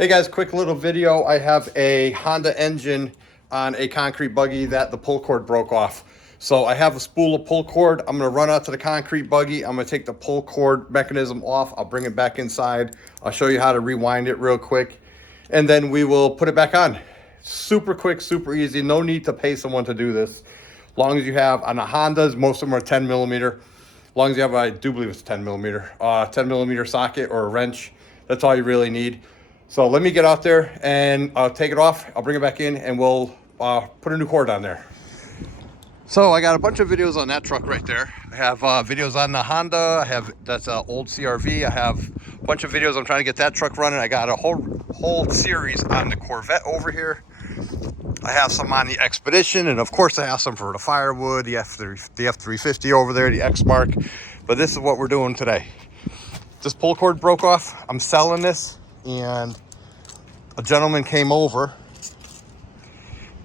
Hey guys, quick little video. I have a Honda engine on a concrete buggy that the pull cord broke off. So I have a spool of pull cord. I'm gonna run out to the concrete buggy. I'm gonna take the pull cord mechanism off. I'll bring it back inside. I'll show you how to rewind it real quick. And then we will put it back on. Super quick, super easy. No need to pay someone to do this. As long as you have, on the Hondas, most of them are 10 millimeter. As long as you have, I do believe it's 10 millimeter, 10 millimeter socket or a wrench. That's all you really need. So let me get out there and take it off. I'll bring it back in and we'll put a new cord on there. So I got a bunch of videos on that truck right there. I have videos on the Honda. I have, that's an old CRV. I have a bunch of videos. I'm trying to get that truck running. I got a whole series on the Corvette over here. I have some on the Expedition, and of course I have some for the Firewood, the F350 over there, the X-Mark. But this is what we're doing today. This pull cord broke off. I'm selling this, and a gentleman came over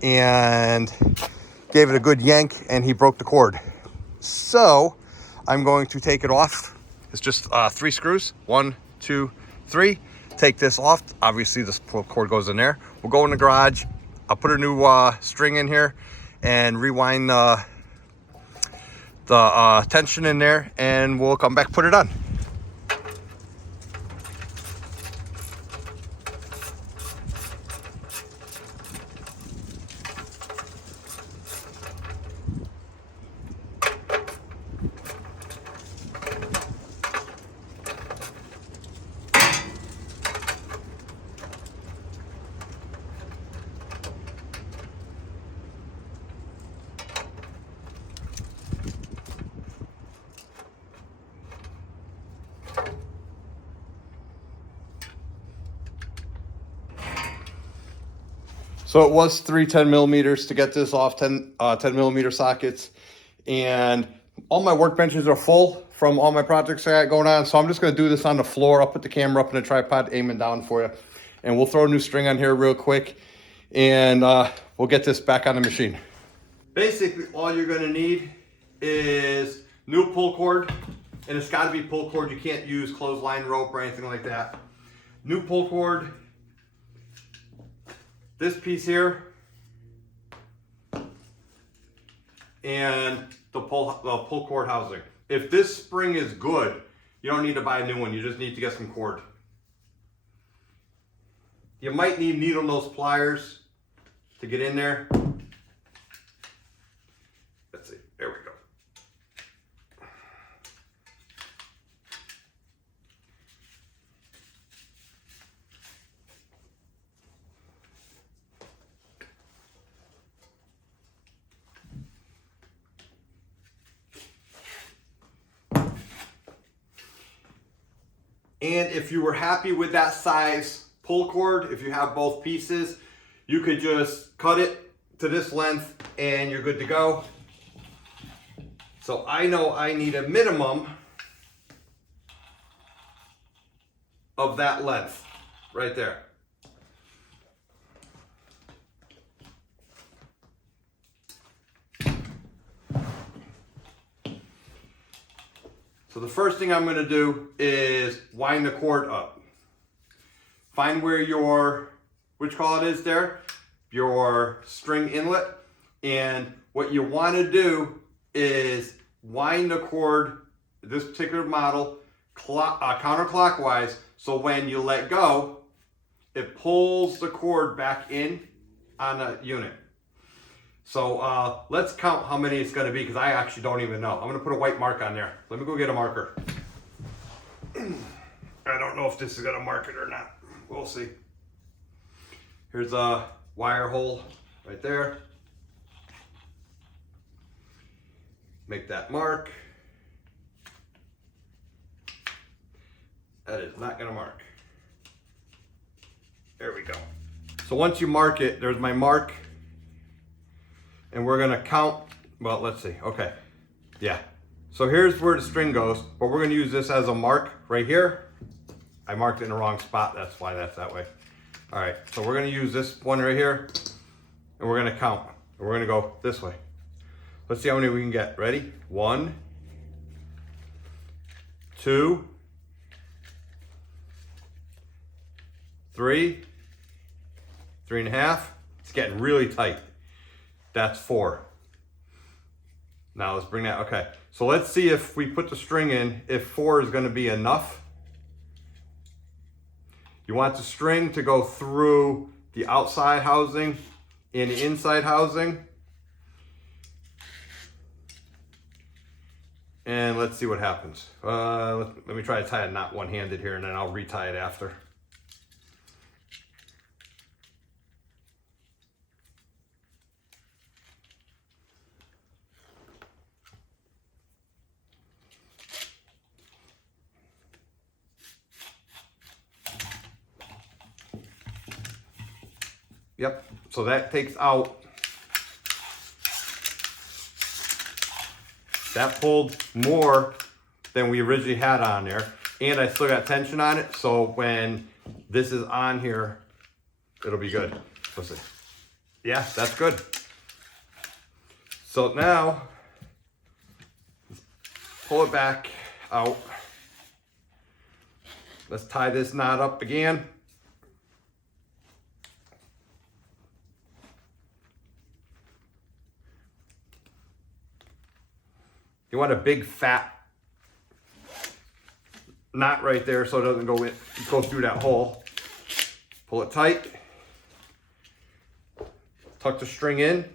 and gave it a good yank, and he broke the cord. So I'm going to take it off. It's just 3 screws, 1, 2, 3. Take this off. Obviously this pull cord goes in there. We'll go in the garage. I'll put a new string in here and rewind the tension in there, and we'll come back, put it on. So it was 10 millimeters to get this off, 10 millimeter sockets. And all my workbenches are full from all my projects I got going on. So I'm just gonna do this on the floor. I'll put the camera up in the tripod, aiming down for you. And we'll throw a new string on here real quick. And we'll get this back on the machine. Basically, all you're gonna need is new pull cord. And it's gotta be pull cord. You can't use clothesline rope or anything like that. New pull cord. This piece here, and the pull cord housing. If this spring is good, you don't need to buy a new one. You just need to get some cord. You might need needle nose pliers to get in there. Let's see, there we go. And if you were happy with that size pull cord, if you have both pieces, you could just cut it to this length and you're good to go. So I know I need a minimum of that length right there. So the first thing I'm going to do is wind the cord up. Find where your, which call it is there, your string inlet. And what you want to do is wind the cord, this particular model, counterclockwise. So when you let go, it pulls the cord back in on the unit. So let's count how many it's going to be, because I actually don't even know. I'm going to put a white mark on there. Let me go get a marker. I don't know if this is going to mark it or not. We'll see. Here's a wire hole right there. Make that mark. That is not going to mark. There we go. So once you mark it, there's my mark. And we're gonna count, well, let's see, okay. Yeah, so here's where the string goes, but we're gonna use this as a mark right here. I marked it in the wrong spot, that's why that's that way. All right, so we're gonna use this one right here, and we're gonna count. And we're gonna go this way. Let's see how many we can get. Ready? 1, 2, 3, 3.5. It's getting really tight. That's 4. Now let's bring that, okay. So let's see if we put the string in, if 4 is gonna be enough. You want the string to go through the outside housing and the inside housing. And let's see what happens. Let me try to tie a knot one-handed here, and then I'll retie it after. Yep, so that takes out, that pulled more than we originally had on there. And I still got tension on it, so when this is on here, it'll be good. Let's see. Yeah, that's good. So now, pull it back out. Let's tie this knot up again. You want a big fat knot right there so it doesn't go through that hole. Pull it tight. Tuck the string in.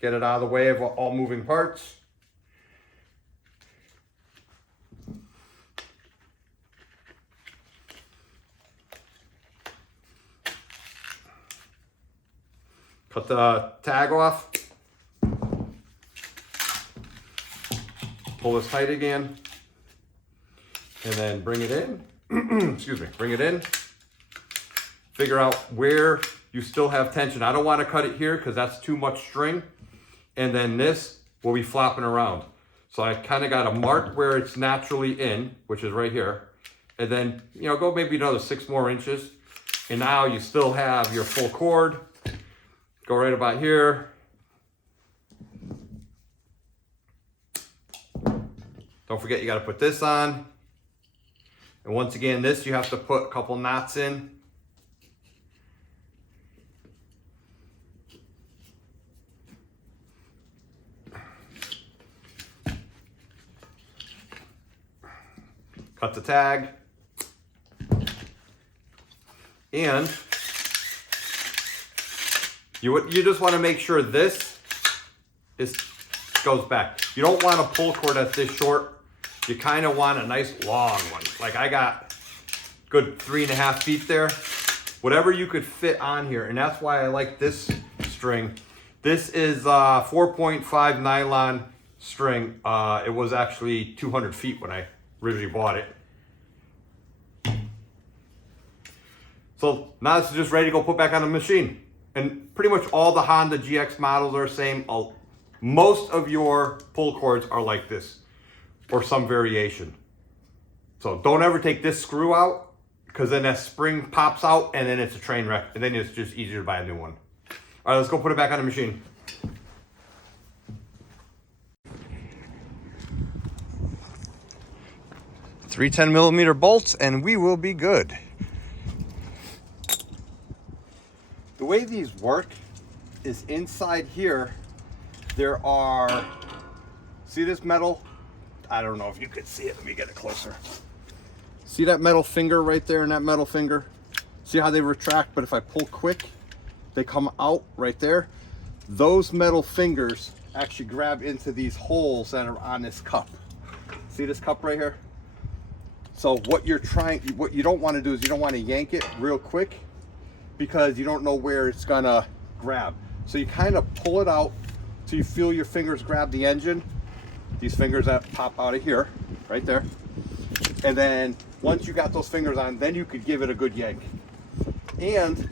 Get it out of the way of all moving parts. Cut the tag off. Pull this tight again, and then bring it in. Excuse me, bring it in. Figure out where you still have tension. I don't want to cut it here because that's too much string. And then this will be flopping around. So I kind of got to mark where it's naturally in, which is right here. And then, you know, go maybe another 6 more inches. And now you still have your full cord. Go right about here. Don't forget you got to put this on. And once again, this you have to put a couple knots in. Cut the tag. And you just want to make sure this goes back. You don't want a pull cord that's this short. You kind of want a nice long one. Like I got good 3.5 feet there. Whatever you could fit on here. And that's why I like this string. This is 4.5 nylon string. It was actually 200 feet when I originally bought it. So now this is just ready to go put back on the machine. And pretty much all the Honda GX models are the same. Most of your pull cords are like this, or some variation. So don't ever take this screw out, because then that spring pops out and then it's a train wreck, and then it's just easier to buy a new one. All right, let's go put it back on the machine. Three 10mm bolts and we will be good. The way these work is inside here, there are, see this metal? I don't know if you could see it. Let me get it closer. See that metal finger right there and that metal finger? See how they retract, but if I pull quick, they come out right there. Those metal fingers actually grab into these holes that are on this cup. See this cup right here? So what you don't want to do is you don't want to yank it real quick, because you don't know where it's gonna grab. So you kind of pull it out till you feel your fingers grab the engine. These fingers that pop out of here, right there. And then once you got those fingers on, then you could give it a good yank. And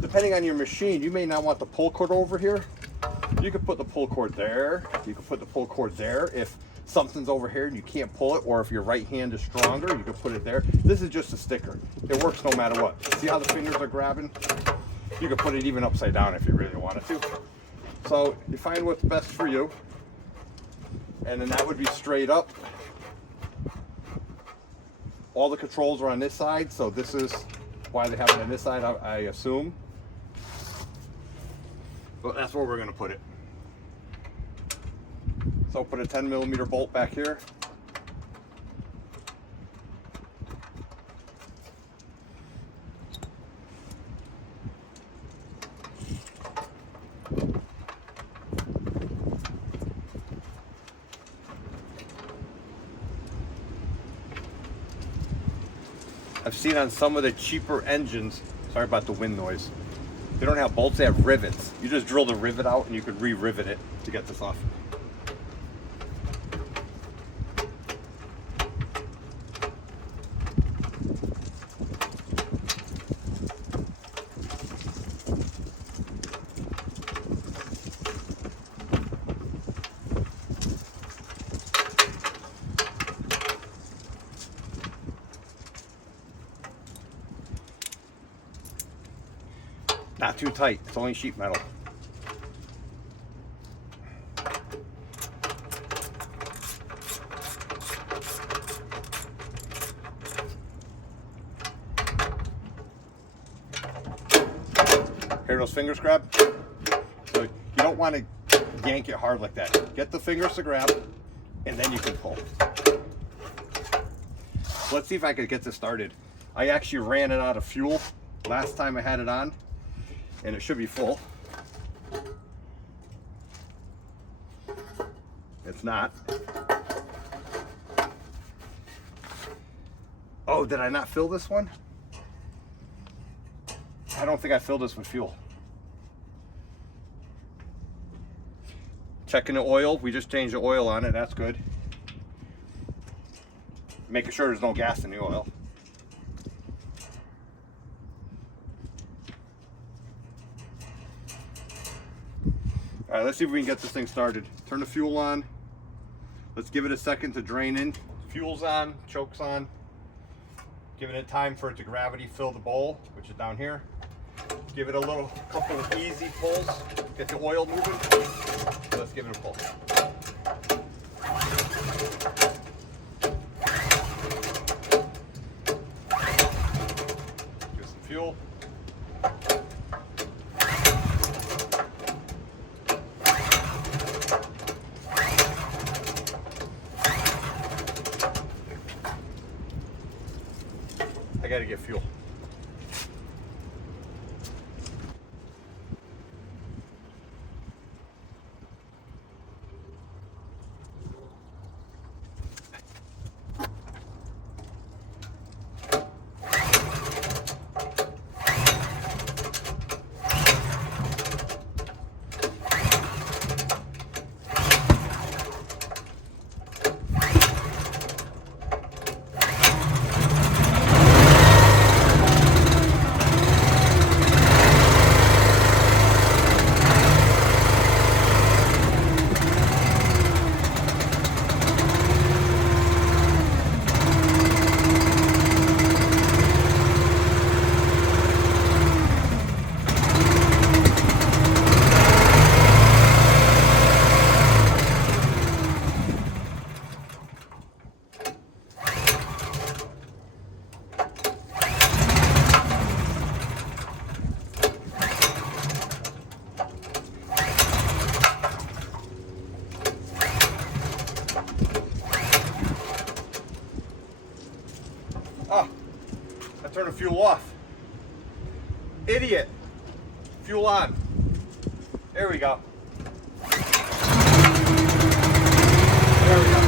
depending on your machine, you may not want the pull cord over here. You could put the pull cord there. You could put the pull cord there. If something's over here and you can't pull it, or if your right hand is stronger, you could put it there. This is just a sticker. It works no matter what. See how the fingers are grabbing? You could put it even upside down if you really wanted to. So you find what's best for you. And then that would be straight up. All the controls are on this side, so this is why they have it on this side, I assume. But that's where we're going to put it. So put a 10mm bolt back here. I've seen on some of the cheaper engines, sorry about the wind noise, they don't have bolts, they have rivets. You just drill the rivet out and you could re-rivet it to get this off. Not too tight, it's only sheet metal. Hear those fingers grab? So you don't want to yank it hard like that. Get the fingers to grab, and then you can pull. Let's see if I could get this started. I actually ran it out of fuel last time I had it on, and it should be full. It's not. Oh, did I not fill this one? I don't think I filled this with fuel. Checking the oil, we just changed the oil on it, that's good. Making sure there's no gas in the oil. All right, let's see if we can get this thing started. Turn the fuel on. Let's give it a second to drain in. Fuel's on, choke's on. Giving it time for it to gravity fill the bowl, which is down here. Give it a little couple of easy pulls. Get the oil moving. So let's give it a pull. Give some fuel. I gotta get fuel. Oh, I turned the fuel off. Idiot. Fuel on. There we go. There we go.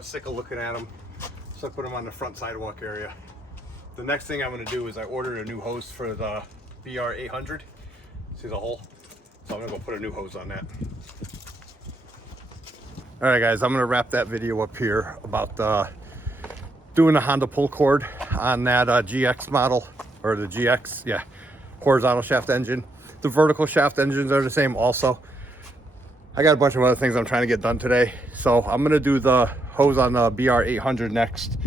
was sick of looking at them, so I put them on the front sidewalk area. The next thing I'm going to do is I ordered a new hose for the BR 800. See the hole? So I'm going to go put a new hose on that. All right, guys, I'm going to wrap that video up here about doing the Honda pull cord on that GX model, or the GX, yeah, horizontal shaft engine. The vertical shaft engines are the same also. I got a bunch of other things I'm trying to get done today, so I'm going to do the hose on the BR 800 next.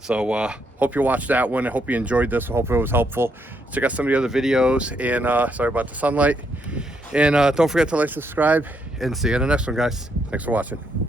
So hope you watched that one. I hope you enjoyed this. I hope it was helpful. Check out some of the other videos, and sorry about the sunlight. And don't forget to like, subscribe, and see you in the next one, guys. Thanks for watching.